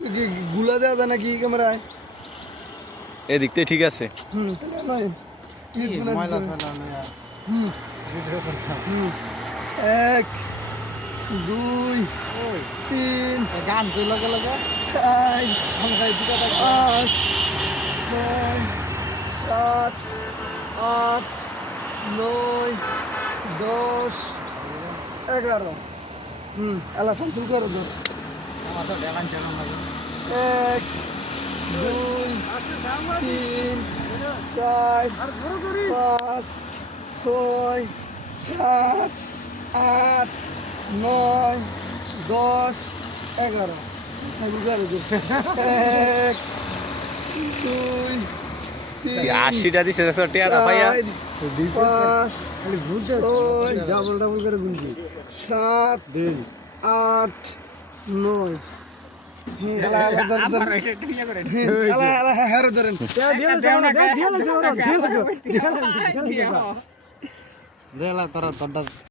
গুলা দেওয়া যায় নাকি ক্যামেরায়? এদিক থেকে ঠিক আছে। তাহলে নয় ময়লা ছয়লা লইয়া ভিডিও করতাম। 1 2 ওই 3 গান কই লগে লগে 4 আমরা দিকে দেখ 5 6 7 8 9 10 11 আলা ফাংশন করে দাও। আমার তো দেখান চ্যানেল লাগে 1 2 3 4 5 6 7 8 9 10 11 ফাংশন করে দাও। 1 2 80টা দিছে টিয়াটা পাইয়া 5 খালি বুঝতে 6 ডাবল ডাবল করে গুনছি 7 দিন 8 9 আলা আলা ধরেন আলা আলা হেরে ধরেন দেলা তোরা তোরটা